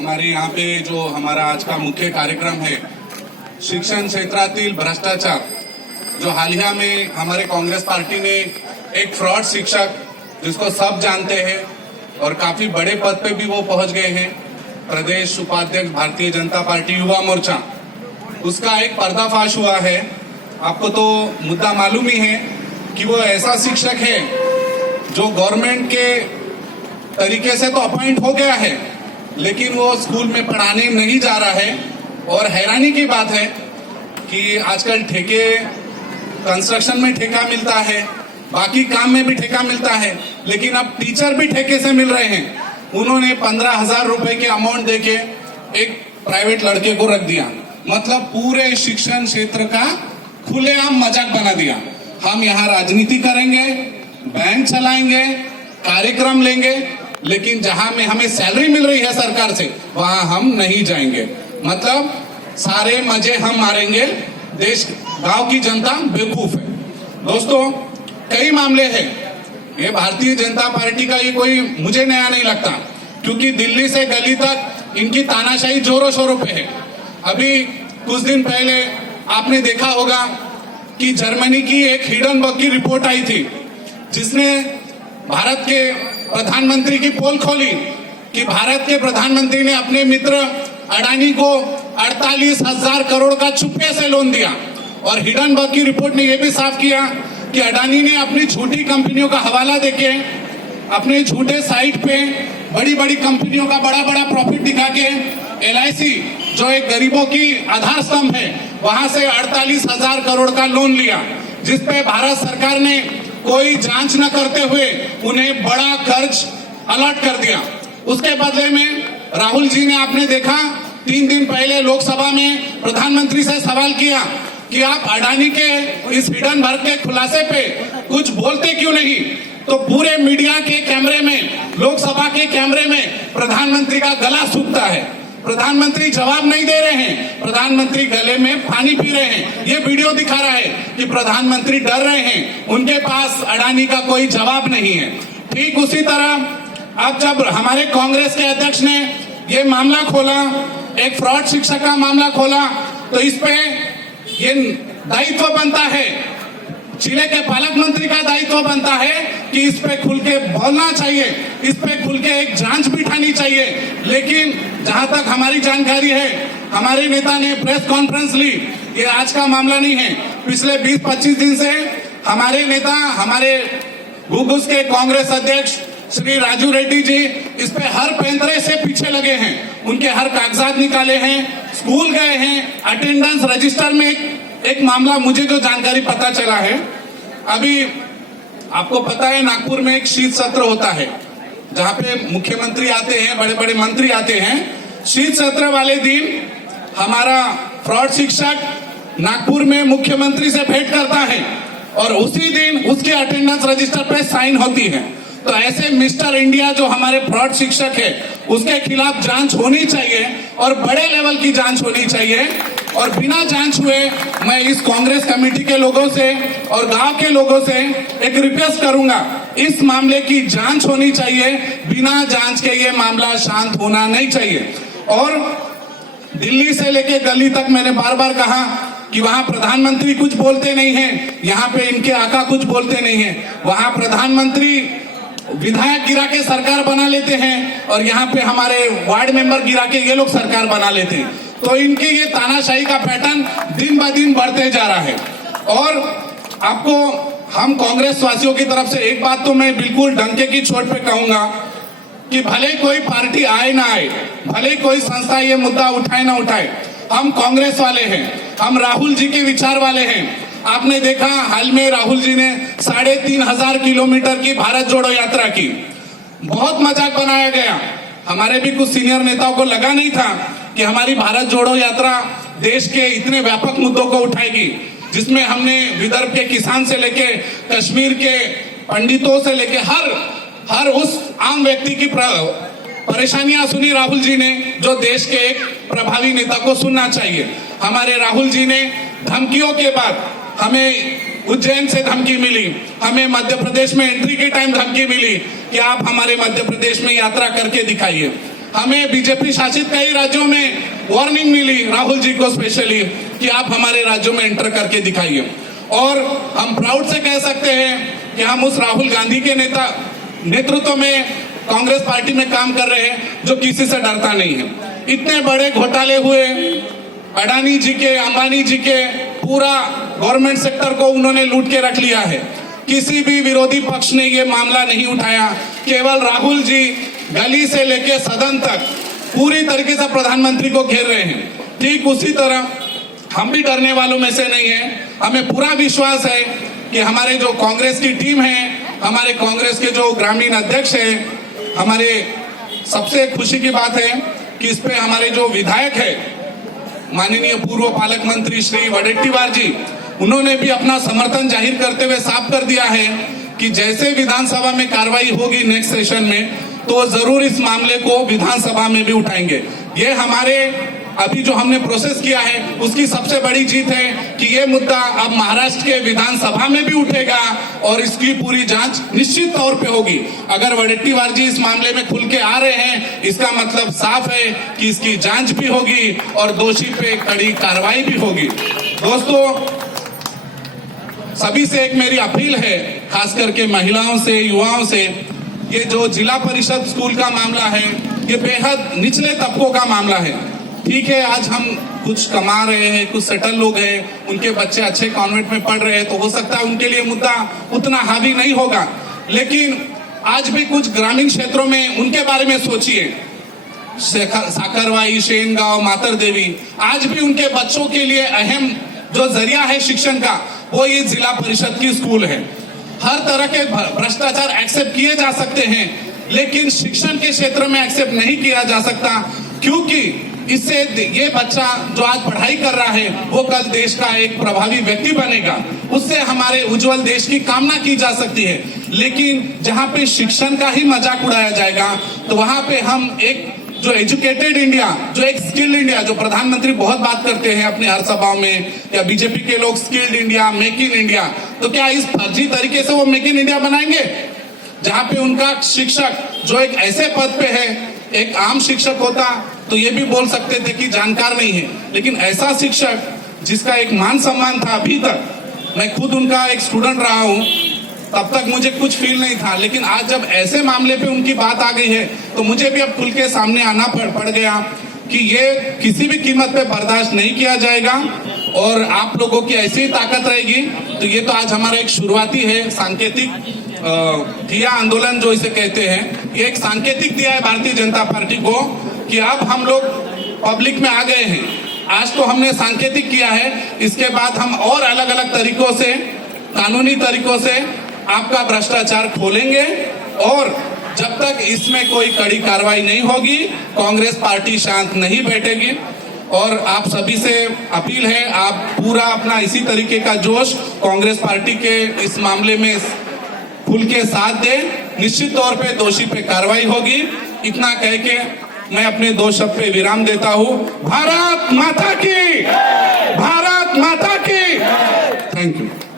हमारे यहाँ पे जो हमारा आज का मुख्य कार्यक्रम है शिक्षण क्षेत्रातील भ्रष्टाचार, जो हालिया में हमारे कांग्रेस पार्टी ने एक फ्रॉड शिक्षक जिसको सब जानते हैं और काफी बड़े पद पे भी वो पहुंच गए हैं, प्रदेश उपाध्यक्ष भारतीय जनता पार्टी युवा मोर्चा, उसका एक पर्दाफाश हुआ है। आपको तो मुद्दा मालूम ही है कि वो ऐसा शिक्षक है जो गवर्नमेंट के तरीके से तो अपॉइंट हो गया है, लेकिन वो स्कूल में पढ़ाने नहीं जा रहा है। और हैरानी की बात है कि आजकल ठेके, कंस्ट्रक्शन में ठेका मिलता है, बाकी काम में भी ठेका मिलता है, लेकिन अब टीचर भी ठेके से मिल रहे हैं। उन्होंने 15,000 रुपए के अमाउंट देके एक प्राइवेट लड़के को रख दिया, मतलब पूरे शिक्षण क्षेत्र का खुलेआम मजाक बना दिया। हम यहाँ राजनीति करेंगे, बैंक चलाएंगे, कार्यक्रम लेंगे, लेकिन जहां में हमें सैलरी मिल रही है सरकार से वहां हम नहीं जाएंगे। मतलब सारे मजे हम मारेंगे, देश गांव की जनता बेवकूफ है। दोस्तों, कई मामले हैं, ये भारतीय जनता पार्टी का ये कोई मुझे नया नहीं लगता, क्योंकि दिल्ली से गली तक इनकी तानाशाही जोरों शोरों पे है। अभी कुछ दिन पहले आपने देखा होगा कि जर्मनी की एक हिडनबर्ग की रिपोर्ट आई थी, जिसने भारत के प्रधानमंत्री की पोल खोली कि भारत के प्रधानमंत्री ने अपने मित्र अडानी को 48,000 करोड़ का चुपके से लोन दिया। और हिडनबर्ग की रिपोर्ट ने यह भी साफ किया कि अडानी ने अपनी छोटी कंपनियों का हवाला देके, अपने झूठे साइट पे बड़ी बड़ी कंपनियों का बड़ा बड़ा प्रॉफिट दिखा के LIC, जो एक गरीबों की आधार स्तंभ है, वहां से 48,000 करोड़ का लोन लिया, जिसपे भारत सरकार ने कोई जांच न करते हुए उन्हें बड़ा कर्ज अलॉट कर दिया। उसके बदले में राहुल जी ने, आपने देखा 3 दिन पहले लोकसभा में प्रधानमंत्री से सवाल किया कि आप अडानी के इस हिडनबर्ग के खुलासे पे कुछ बोलते क्यों नहीं। तो पूरे मीडिया के कैमरे में, लोकसभा के कैमरे में प्रधानमंत्री का गला सूखता है, प्रधानमंत्री जवाब नहीं दे रहे हैं, प्रधानमंत्री गले में पानी पी रहे हैं। ये वीडियो दिखा रहा है कि प्रधानमंत्री डर रहे हैं, उनके पास अडानी का कोई जवाब नहीं है। ठीक उसी तरह अब जब हमारे कांग्रेस के अध्यक्ष ने ये मामला खोला, एक फ्रॉड शिक्षक का मामला खोला, तो इस पे ये दायित्व बनता है, जिले के पालक मंत्री का दायित्व बनता है कि इस पे खुल के बोलना चाहिए, इस पे खुल के एक जांच बिठानी चाहिए। लेकिन जहां तक हमारी जानकारी है, हमारे नेता ने प्रेस कॉन्फ्रेंस ली, ये आज का मामला नहीं है। पिछले 20-25 दिन से हमारे नेता, हमारे घुघुस के कांग्रेस अध्यक्ष श्री राजू रेड्डी जी इस पे हर पैंतरे से पीछे लगे हैं, उनके हर कागजात निकाले हैं, स्कूल गए हैं, अटेंडेंस रजिस्टर में एक मामला मुझे जो जानकारी पता चला है, अभी आपको पता है नागपुर में एक शीत सत्र होता है जहां पे मुख्यमंत्री आते हैं, बड़े बड़े मंत्री आते हैं। शीत सत्र वाले दिन हमारा फ्रॉड शिक्षक नागपुर में मुख्यमंत्री से भेंट करता है और उसी दिन उसके अटेंडेंस रजिस्टर पे साइन होती है। तो ऐसे मिस्टर इंडिया जो हमारे फ्रॉड शिक्षक है, उसके खिलाफ जांच होनी चाहिए और बड़े लेवल की जांच होनी चाहिए। और बिना जांच हुए मैं इस कांग्रेस कमेटी के लोगों से और गांव के लोगों से एक रिक्वेस्ट करूंगा, इस मामले की जांच होनी चाहिए। बिना जांच के ये मामला शांत होना नहीं चाहिए। और दिल्ली से लेके गली तक मैंने बार बार कहा कि वहां प्रधानमंत्री कुछ बोलते नहीं है, यहाँ पे इनके आका कुछ बोलते नहीं है। वहां प्रधानमंत्री विधायक गिरा के सरकार बना लेते हैं और यहाँ पे हमारे वार्ड मेंबर गिरा के ये लोग सरकार बना लेते हैं। तो इनके ये तानाशाही का पैटर्न दिन ब दिन बढ़ते जा रहा है। और आपको, हम कांग्रेस वासियों की तरफ से एक बात तो मैं बिल्कुल डंके की चोट पे कहूंगा कि भले कोई पार्टी आए ना आए, भले कोई संस्था ये मुद्दा उठाए ना उठाए, हम कांग्रेस वाले हैं, हम राहुल जी के विचार वाले हैं। आपने देखा हाल में राहुल जी ने 3,500 किलोमीटर की भारत जोड़ो यात्रा की, बहुत मजाक बनाया गया। हमारे भी कुछ सीनियर नेताओं को लगा नहीं था कि हमारी भारत जोड़ो यात्रा देश के इतने व्यापक मुद्दों को उठाएगी, जिसमें हमने विदर्भ के किसान से लेके कश्मीर के पंडितों से लेके हर उस आम व्यक्ति की परेशानियां सुनी राहुल जी ने, जो देश के एक प्रभावी नेता को सुनना चाहिए। हमारे राहुल जी ने धमकियों के बाद, हमें उज्जैन से धमकी मिली, हमें मध्य प्रदेश में एंट्री के टाइम धमकी मिली कि आप हमारे मध्य प्रदेश में यात्रा करके दिखाइए। हमें बीजेपी शासित कई राज्यों में वार्निंग मिली, राहुल जी को स्पेशली, कि आप हमारे राज्यों में एंटर करके दिखाइए। और हम प्राउड से कह सकते हैं कि हम उस राहुल गांधी के नेतृत्व में कांग्रेस पार्टी में काम कर रहे हैं, जो किसी से डरता नहीं है। इतने बड़े घोटाले हुए, अडानी जी के, अंबानी जी के, पूरा गवर्नमेंट सेक्टर को उन्होंने लूट के रख लिया है। किसी भी विरोधी पक्ष ने ये मामला नहीं उठाया, केवल राहुल जी गली से लेके सदन तक पूरी तरीके से प्रधानमंत्री को घेर रहे हैं। ठीक उसी तरह हम भी डरने वालों में से नहीं है। हमें पूरा विश्वास है कि हमारे जो कांग्रेस की टीम है, हमारे कांग्रेस के जो ग्रामीण अध्यक्ष है, हमारे सबसे खुशी की बात है कि इस पे हमारे जो विधायक है, माननीय पूर्व पालक मंत्री श्री वडेट्टीवार जी, उन्होंने भी अपना समर्थन जाहिर करते हुए साफ कर दिया है कि जैसे विधानसभा में कार्रवाई होगी नेक्स्ट सेशन में, तो जरूर इस मामले को विधानसभा में भी उठाएंगे। ये हमारे अभी जो हमने प्रोसेस किया है उसकी सबसे बड़ी जीत है कि ये मुद्दा अब महाराष्ट्र के विधानसभा में भी उठेगा और इसकी पूरी जांच निश्चित तौर पे होगी। अगर वडेट्टीवार जी इस मामले में खुल के आ रहे हैं, इसका मतलब साफ है कि इसकी जांच भी होगी और दोषी पे कड़ी कार्रवाई भी होगी। दोस्तों, सभी से एक मेरी अपील है, खास करके महिलाओं से, युवाओं से, ये जो जिला परिषद स्कूल का मामला है, ये बेहद निचले तबकों का मामला है। ठीक है, आज हम कुछ कमा रहे हैं, कुछ सेटल लोग हैं, उनके बच्चे अच्छे कॉन्वेंट में पढ़ रहे हैं, तो हो सकता है उनके लिए मुद्दा उतना हावी नहीं होगा, लेकिन आज भी कुछ ग्रामीण क्षेत्रों में उनके बारे में सोचिए। साकरवाई, शेनगांव, मातर देवी, आज भी उनके बच्चों के लिए अहम जो जरिया है शिक्षण का, वो ये जिला परिषद की स्कूल है। हर तरह के भ्रष्टाचार एक्सेप्ट किए जा सकते हैं, लेकिन शिक्षण के क्षेत्र में एक्सेप्ट नहीं किया जा सकता, क्योंकि इससे ये बच्चा जो आज पढ़ाई कर रहा है वो कल देश का एक प्रभावी व्यक्ति बनेगा, उससे हमारे उज्जवल देश की कामना की जा सकती है। लेकिन जहां पे शिक्षण का ही मजाक उड़ाया जाएगा, तो वहां पे हम एक जो एजुकेटेड इंडिया, जो एक स्किल्ड इंडिया, जो प्रधानमंत्री बहुत बात करते हैं अपनी हर सभाओं में, या बीजेपी के लोग skilled India, make in India, तो क्या इस फर्जी तरीके से वो मेक इन इंडिया बनाएंगे जहां पे उनका शिक्षक जो एक ऐसे पद पे है, एक आम शिक्षक होता तो ये भी बोल सकते थे कि जानकार नहीं है, लेकिन ऐसा शिक्षक जिसका एक मान सम्मान था, अभी तक मैं खुद उनका एक स्टूडेंट रहा हूं, तब तक मुझे कुछ फील नहीं था, लेकिन आज जब ऐसे मामले पे उनकी बात आ गई है तो मुझे भी अब खुल के सामने आना पड़ गया कि ये किसी भी कीमत पे बर्दाश्त नहीं किया जाएगा और आप लोगों की ऐसी ही ताकत रहेगी। तो ये तो आज हमारा एक शुरुआती है, सांकेतिक दिया आंदोलन जो इसे कहते हैं, ये एक सांकेतिक दिया है भारतीय जनता पार्टी को कि अब हम लोग पब्लिक में आ गए हैं। आज तो हमने सांकेतिक किया है, इसके बाद हम और अलग अलग तरीकों से, कानूनी तरीकों से आपका भ्रष्टाचार खोलेंगे और जब तक इसमें कोई कड़ी कार्रवाई नहीं होगी, कांग्रेस पार्टी शांत नहीं बैठेगी। और आप सभी से अपील है, आप पूरा अपना इसी तरीके का जोश कांग्रेस पार्टी के इस मामले में खुल के साथ दें, निश्चित तौर पे दोषी पे कार्रवाई होगी। इतना कह के मैं अपने दो शब्द पे विराम देता हूँ। भारत माता की, भारत माता